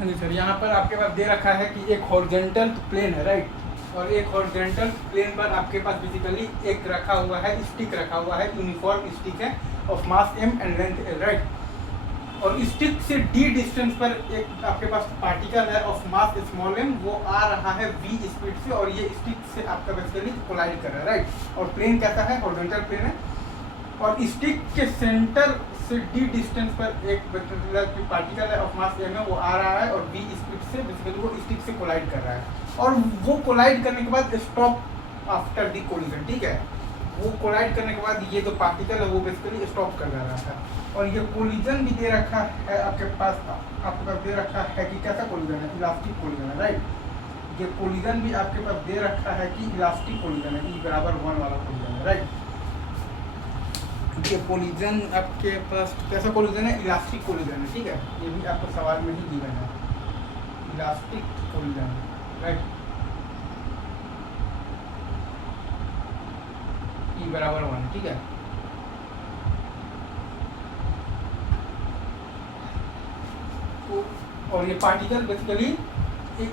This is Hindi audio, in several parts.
हाँ जी सर, यहाँ पर आपके पास दे रखा है कि एक हॉरिजॉन्टल प्लेन है, राइट, और एक हॉरिजॉन्टल प्लेन पर आपके पास बेसिकली एक रखा हुआ है, स्टिक रखा हुआ है, यूनिफॉर्म स्टिक है of mass m and length l, right. और स्टिक से d डिस्टेंस पर एक आपके पास पार्टिकल है ऑफ मास स्मॉल m, वो आ रहा है v स्पीड से और ये स्टिक से आपका बेसिकली कोलाइड कर रहा है, राइट। और प्लेन कैसा है, हॉरिजॉन्टल प्लेन है। और स्टिक के सेंटर से d डिस्टेंस पर एक पार्टिकल है ऑफ मास m है, वो आ रहा है और v स्पीड से बेसिकली वो स्टिक से कोलाइड कर रहा है। और वो कोलाइड करने के बाद स्टॉप आफ्टर द कोलिजन, ठीक है। वो कोलाइड करने के बाद ये जो पार्टिकल है वो बेसिकली स्टॉप कर रहा था। और ये कोलिजन भी दे रखा है आपके पास दे रखा है कि कैसा कोलिजन है, इलास्टिक कोलिजन है, राइट। ये कोलिजन भी आपके पास दे रखा है कि इलास्टिक कोलिजन है, E बराबर 1 वाला कोलिजन है, राइट। ये कोलिजन आपके पास कैसा कोलिजन है, इलास्टिक कोलिजन है, ठीक है। ये भी आपको सवाल में ही गिवन है, इलास्टिक कोलिजन, राइट। E बराबर 1, ठीक है। तो और ये पार्टिकल बेसिकली एक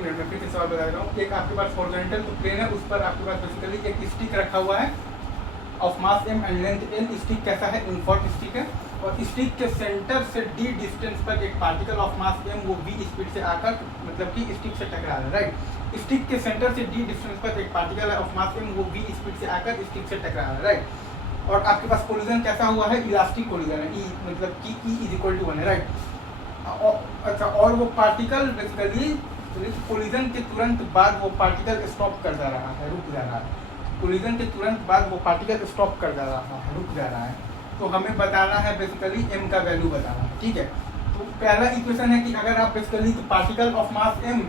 मिनट में फिर से सवाल बता रहा हूँ। एक आपके पास हॉरिजॉन्टल तो प्लेन है, उस पर आपके पास बेसिकली एक स्टिक रखा हुआ है of mass m and length l। Stick कैसा है, यूनिफॉर्म स्टिक है। और स्टिक के सेंटर से d डिस्टेंस पर एक पार्टिकल ऑफ मास m वो v स्पीड से आकर मतलब कि स्टिक से टकरा रहा है, राइट। स्टिक के सेंटर से d डिस्टेंस पर एक पार्टिकल ऑफ मास m वो v स्पीड से आकर स्टिक से टकरा रहा है, राइट। और आपके पास कोलिजन कैसा हुआ है, इलास्टिक कोलिजन है, E मतलब कि E = 1 है, राइट। अच्छा, और वो पार्टिकल बेसिकली कोलिजन के तुरंत बाद वो पार्टिकल स्टॉप कर जा रहा है, रुक जा रहा है। कोलिजन के तुरंत बाद वो पार्टिकल स्टॉप कर जा रहा है, रुक जा रहा है। तो हमें बताना है बेसिकली m का वैल्यू बताना है, ठीक है। तो पहला इक्वेशन है कि अगर आप बेसिकली तो पार्टिकल ऑफ मास m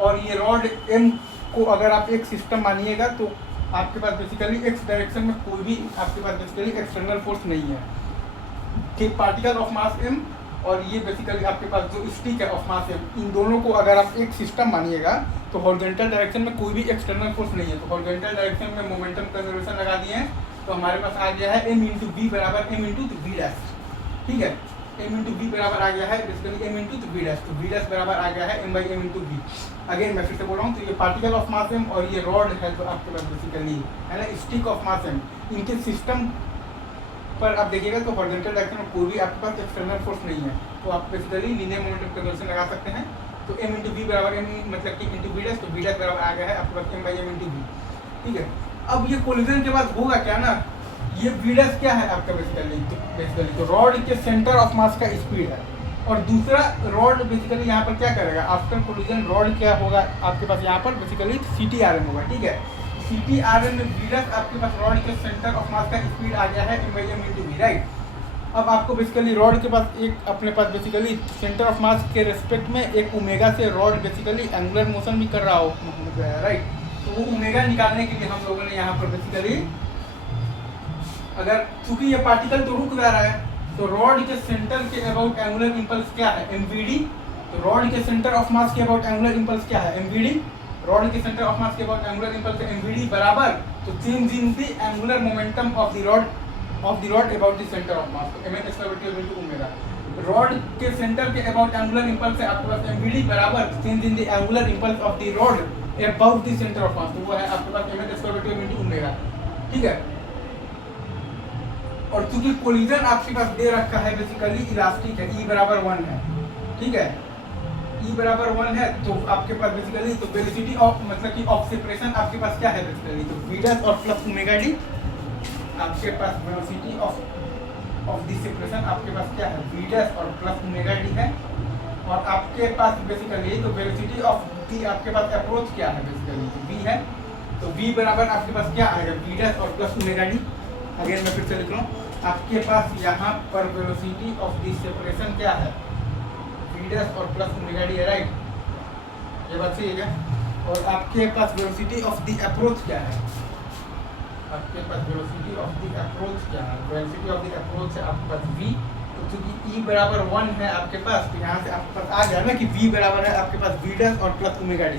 और ये रॉड m को अगर आप एक सिस्टम मानिएगा तो आपके पास बेसिकली x डायरेक्शन में कोई भी आपके पास बेसिकली एक्सटर्नल फोर्स नहीं है, कि पार्टिकल ऑफ मास m और ये बेसिकली आपके पास जो स्टिक है ऑफ मास m, इन दोनों को अगर आप एक सिस्टम मानिएगा तो हॉरिजॉन्टल डायरेक्शन में कोई भी एक्सटर्नल फोर्स नहीं है। तो हॉरिजॉन्टल डायरेक्शन में मोमेंटम कंजर्वेशन लगा दिए हैं, तो हमारे पास आ गया है m × v बराबर m × v डैश, ठीक है। m × v बराबर आ गया है बेसिकली m × v डैश, तो v डैश बराबर आ गया है m/m × v। अगेन मैं फिर से बोल रहा हूँ, तो ये पार्टिकल ऑफ मास m और ये रॉड है जो आपके पास बेसिकली है ना, स्टिक ऑफ मास m, इनके सिस्टम पर आप देखिएगा तो हॉरिजॉन्टल डायरेक्शन में कोई भी आपके पास एक्सटर्नल फोर्स नहीं है, तो आप बेसिकली लीनियर मोमेंटम कंजर्वेशन लगा सकते हैं। तो m × v बराबर m मतलब कि × v डैश, तो v डैश बराबर आ गया है आपके पास m/m × v, ठीक है। अब ये कोलिजन के बाद होगा क्या ना, ये v डैश क्या है आपका बेसिकली तो रॉड के सेंटर ऑफ मास का स्पीड है। और दूसरा रॉड बेसिकली यहाँ पर क्या करेगा, आफ्टर कोलिजन रॉड क्या होगा आपके पास यहाँ पर बेसिकली CTRM होगा, ठीक है। CTRM में v डैश आपके पास रॉड के सेंटर ऑफ मास का स्पीड आ गया है m/m × v, राइट। अब आपको बेसिकली रॉड के पास एक अपने पास बेसिकली सेंटर ऑफ मास के रेस्पेक्ट में एक ओमेगा से रॉड बेसिकली एंगुलर मोशन भी कर रहा हो, राइट। तो वो ओमेगा निकालने के लिए हम लोगों ने यहाँ पर बेसिकली अगर चूंकि ये पार्टिकल तो रुक जा रहा है, तो रॉड के सेंटर के अबाउट एंगुलर इम्पल्स क्या है, mvd। तो रॉड के सेंटर ऑफ मास के अबाउट एंगुलर इम्पल्स क्या है, mvd। रॉड के सेंटर ऑफ मास के अबाउट एंगुलर इम्पल्स mvd बराबर तो change in the angular momentum of the rod about the centre of mass, तो mn² / ओमेगा। रॉड के सेंटर के अबाउट एंगुलर इम्पल्स है आपके पास mvd बराबर change in the angular impulse of the rod about the centre of mass, तो वो है आपके पास mn² / ओमेगा, ठीक है। और चूंकि कोलिजन आपके पास दे रखा है बेसिकली इलास्टिक है, E बराबर 1 है, ठीक है। E बराबर 1 है तो आपके पास बेसिकली तो वेलोसिटी ऑफ मतलब कि ऑफ सेपरेशन आपके पास क्या है बेसिकली तो v डैश और प्लस ओमेगा d। आपके पास वेलोसिटी ऑफ द सेपरेशन आपके पास क्या है, v डैश और प्लस ओमेगा d है। और आपके पास बेसिकली तो वेलोसिटी ऑफ द आपके पास अप्रोच क्या है बेसिकली तो v है, तो v बराबर आपके पास क्या आएगा, v डैश और प्लस ओमेगा d। अगेन मैं फिर से लिख रहा हूँ, आपके पास यहाँ पर वेलोसिटी ऑफ द सेपरेशन क्या है, v डैश और प्लस ओमेगा d है, राइट। ये बात सही है क्या। और आपके पास वेलोसिटी ऑफ द अप्रोच क्या है, आपके पास वेलोसिटी ऑफ द अप्रोच क्या है, वेलोसिटी ऑफ द अप्रोच है आपके पास v। तो चूंकि E बराबर 1 है आपके पास, तो यहाँ से आपके पास आ गया ना कि v बराबर है आपके पास v डैश और प्लस ओमेगा d,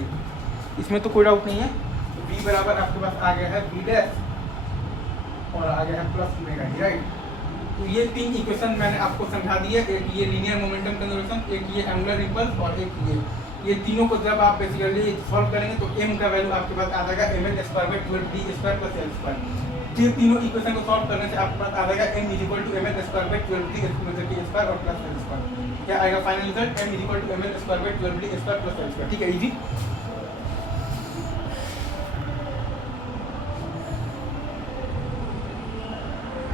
इसमें तो कोई डाउट नहीं है। तो v बराबर आपके पास आ गया है v डैश और आ गया है प्लस ओमेगा d, राइट। तो ये 3 इक्वेशन मैंने आपको समझा दी है, एक ये लीनियर मोमेंटम कंजर्वेशन, एक ये एंगुलर रिपल्स और एक ये तीनों को जब आप बेसिकली सॉल्व करेंगे तो m का वैल्यू आपके पास आ जाएगा ml square by 12d square plus l square. ये तीनों इक्वेशन को सॉल्व करने से आपके पास आ जाएगा m ml square by 12d square और प्लस l स्क्वायर। क्या आएगा final result? m ml square by 12d square plus l square. ठीक है, इजी।